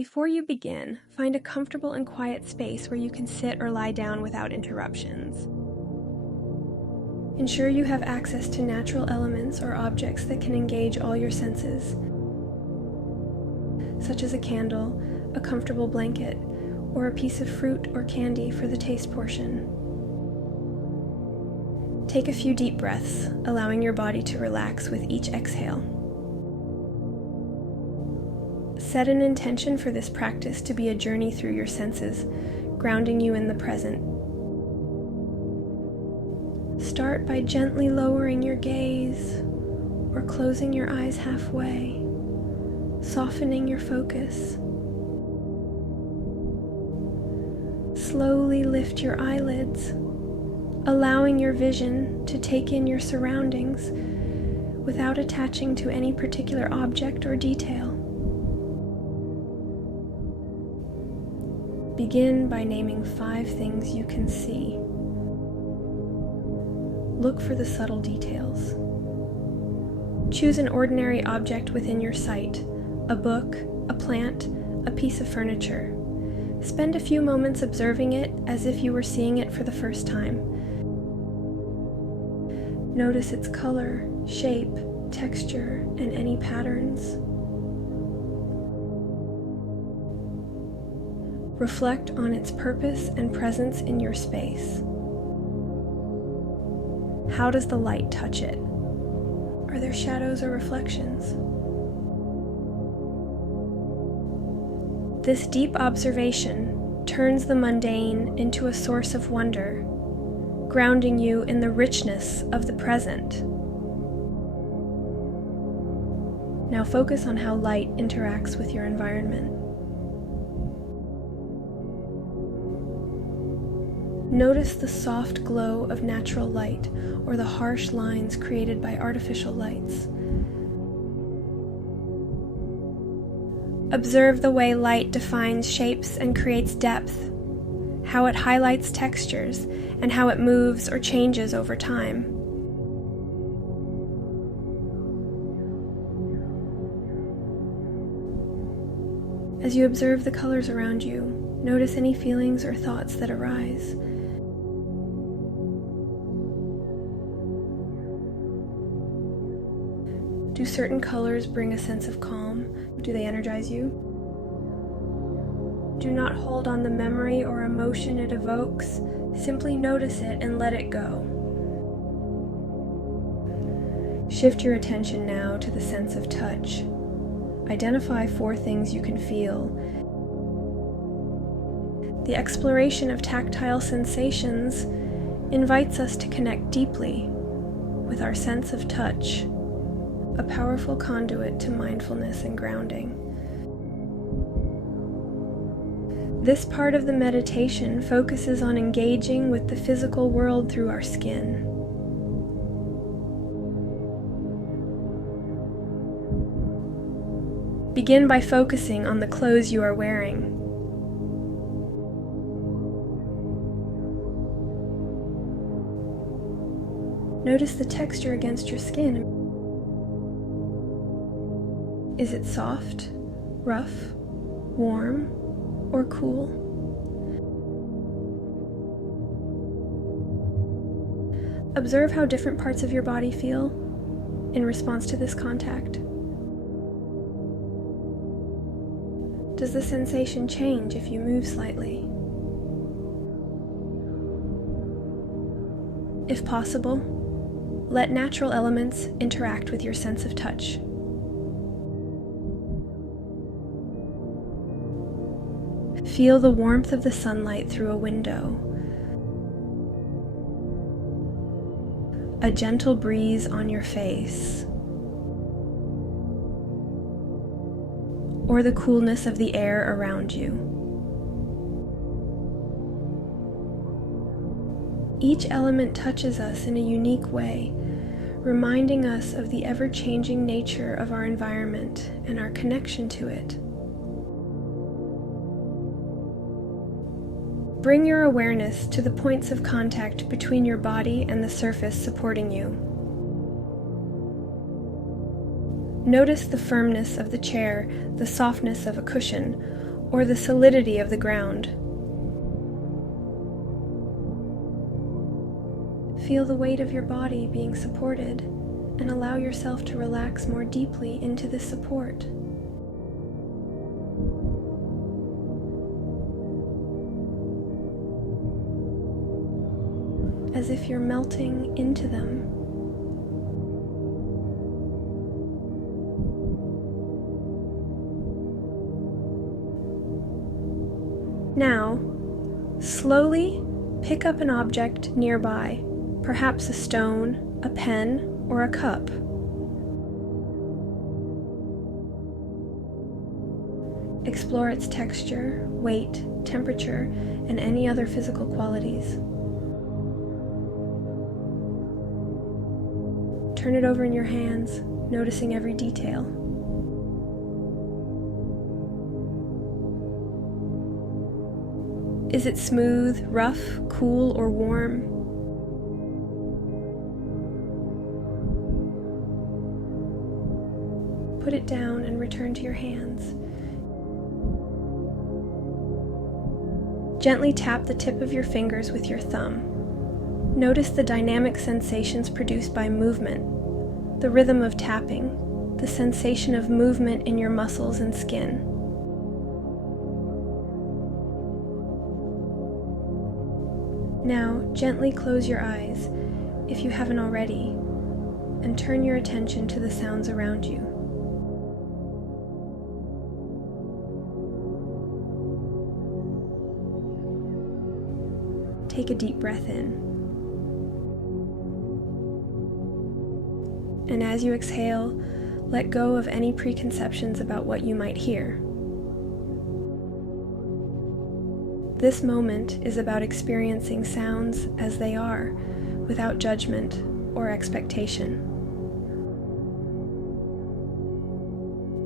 Before you begin, find a comfortable and quiet space where you can sit or lie down without interruptions. Ensure you have access to natural elements or objects that can engage all your senses, such as a candle, a comfortable blanket, or a piece of fruit or candy for the taste portion. Take a few deep breaths, allowing your body to relax with each exhale. Set an intention for this practice to be a journey through your senses, grounding you in the present. Start by gently lowering your gaze or closing your eyes halfway, softening your focus. Slowly lift your eyelids, allowing your vision to take in your surroundings without attaching to any particular object or detail. Begin by naming 5 things you can see. Look for the subtle details. Choose an ordinary object within your sight, a book, a plant, a piece of furniture. Spend a few moments observing it as if you were seeing it for the first time. Notice its color, shape, texture, and any patterns. Reflect on its purpose and presence in your space. How does the light touch it? Are there shadows or reflections? This deep observation turns the mundane into a source of wonder, grounding you in the richness of the present. Now focus on how light interacts with your environment. Notice the soft glow of natural light or the harsh lines created by artificial lights. Observe the way light defines shapes and creates depth, how it highlights textures, and how it moves or changes over time. As you observe the colors around you, notice any feelings or thoughts that arise. Do certain colors bring a sense of calm? Do they energize you? Do not hold on the memory or emotion it evokes. Simply notice it and let it go. Shift your attention now to the sense of touch. Identify 4 things you can feel. The exploration of tactile sensations invites us to connect deeply with our sense of touch, a powerful conduit to mindfulness and grounding. This part of the meditation focuses on engaging with the physical world through our skin. Begin by focusing on the clothes you are wearing. Notice the texture against your skin. Is it soft, rough, warm, or cool? Observe how different parts of your body feel in response to this contact. Does the sensation change if you move slightly? If possible, let natural elements interact with your sense of touch. Feel the warmth of the sunlight through a window, a gentle breeze on your face, or the coolness of the air around you. Each element touches us in a unique way, reminding us of the ever-changing nature of our environment and our connection to it. Bring your awareness to the points of contact between your body and the surface supporting you. Notice the firmness of the chair, the softness of a cushion, or the solidity of the ground. Feel the weight of your body being supported, and allow yourself to relax more deeply into this support. As if you're melting into them. Now, slowly pick up an object nearby, perhaps a stone, a pen, or a cup. Explore its texture, weight, temperature, and any other physical qualities. Turn it over in your hands, noticing every detail. Is it smooth, rough, cool, or warm? Put it down and return to your hands. Gently tap the tip of your fingers with your thumb. Notice the dynamic sensations produced by movement, the rhythm of tapping, the sensation of movement in your muscles and skin. Now, gently close your eyes, if you haven't already, and turn your attention to the sounds around you. Take a deep breath in. And as you exhale, let go of any preconceptions about what you might hear. This moment is about experiencing sounds as they are, without judgment or expectation.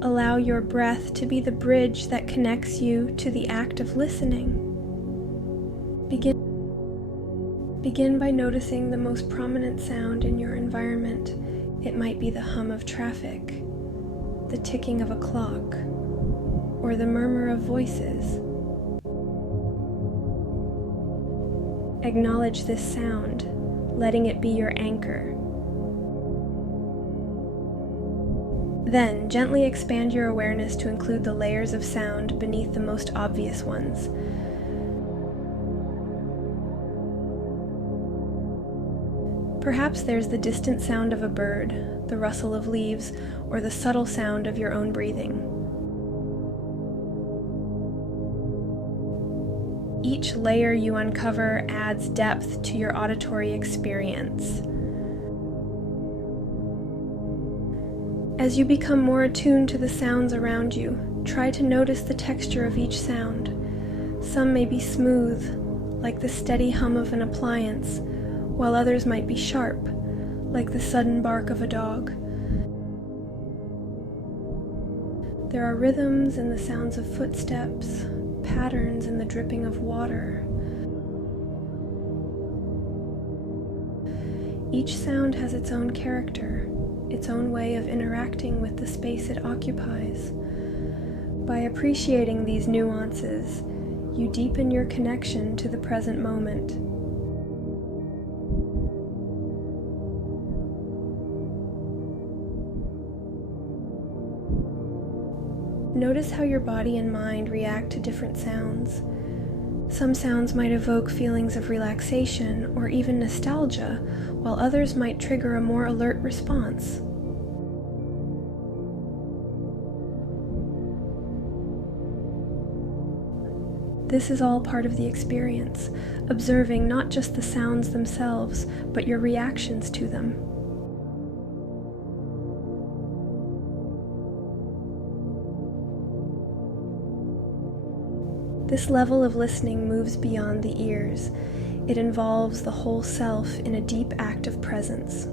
Allow your breath to be the bridge that connects you to the act of listening. Begin by noticing the most prominent sound in your environment. It might be the hum of traffic, the ticking of a clock, or the murmur of voices. Acknowledge this sound, letting it be your anchor. Then, gently expand your awareness to include the layers of sound beneath the most obvious ones. Perhaps there's the distant sound of a bird, the rustle of leaves, or the subtle sound of your own breathing. Each layer you uncover adds depth to your auditory experience. As you become more attuned to the sounds around you, try to notice the texture of each sound. Some may be smooth, like the steady hum of an appliance, while others might be sharp, like the sudden bark of a dog. There are rhythms in the sounds of footsteps, patterns in the dripping of water. Each sound has its own character, its own way of interacting with the space it occupies. By appreciating these nuances, you deepen your connection to the present moment. Notice how your body and mind react to different sounds. Some sounds might evoke feelings of relaxation or even nostalgia, while others might trigger a more alert response. This is all part of the experience, observing not just the sounds themselves, but your reactions to them. This level of listening moves beyond the ears. It involves the whole self in a deep act of presence.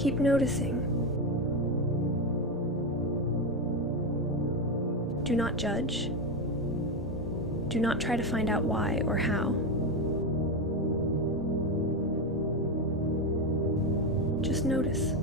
Keep noticing. Do not judge. Do not try to find out why or how. Just notice.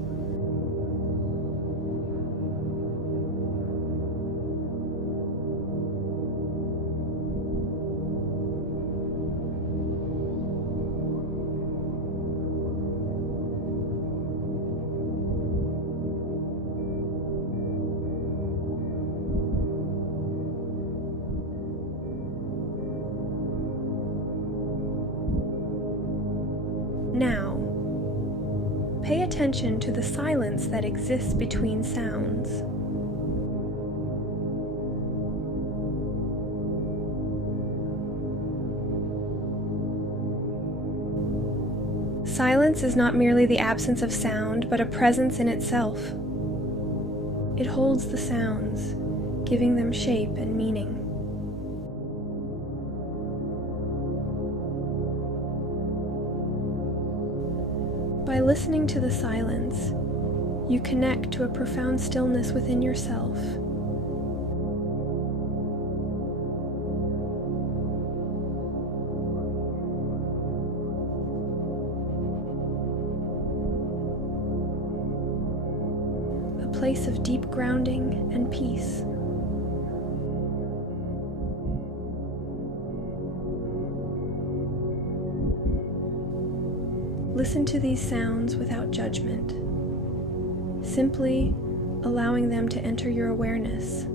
Now, pay attention to the silence that exists between sounds. Silence is not merely the absence of sound, but a presence in itself. It holds the sounds, giving them shape and meaning. By listening to the silence, you connect to a profound stillness within yourself. A place of deep grounding and peace. Listen to these sounds without judgment, simply allowing them to enter your awareness.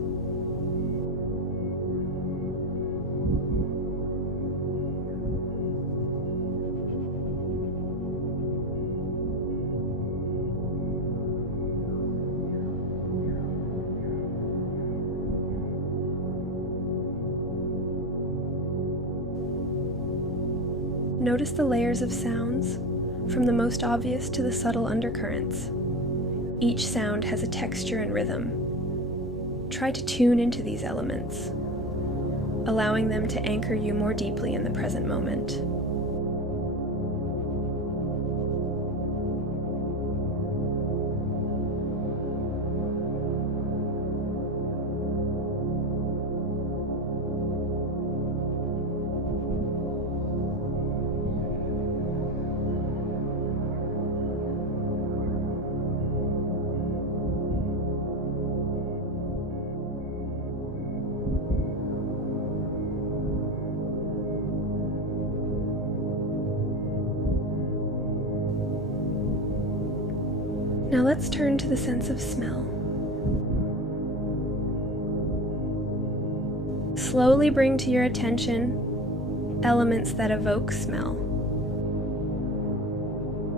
Notice the layers of sounds, from the most obvious to the subtle undercurrents. Each sound has a texture and rhythm. Try to tune into these elements, allowing them to anchor you more deeply in the present moment. Now let's turn to the sense of smell. Slowly bring to your attention elements that evoke smell.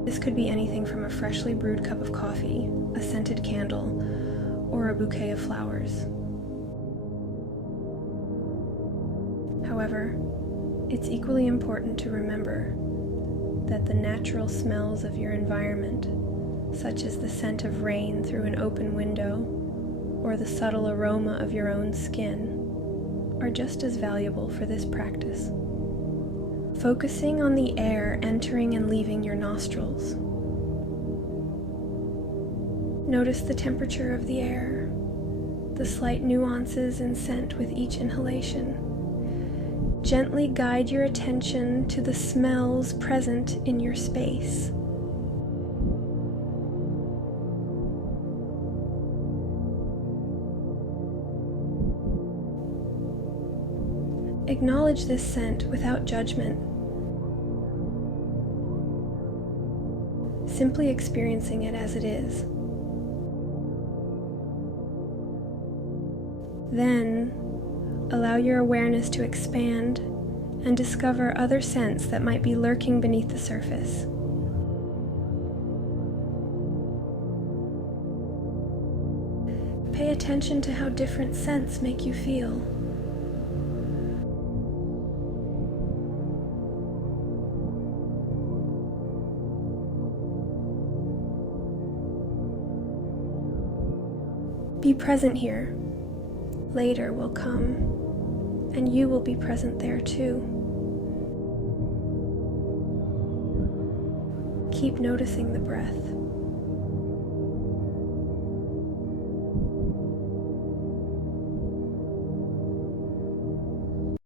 This could be anything from a freshly brewed cup of coffee, a scented candle, or a bouquet of flowers. However, it's equally important to remember that the natural smells of your environment, such as the scent of rain through an open window or the subtle aroma of your own skin, are just as valuable for this practice. Focusing on the air entering and leaving your nostrils. Notice the temperature of the air, the slight nuances in scent with each inhalation. Gently guide your attention to the smells present in your space. Acknowledge this scent without judgment, simply experiencing it as it is. Then, allow your awareness to expand and discover other scents that might be lurking beneath the surface. Pay attention to how different scents make you feel. Be present here. Later will come, and you will be present there too. Keep noticing the breath.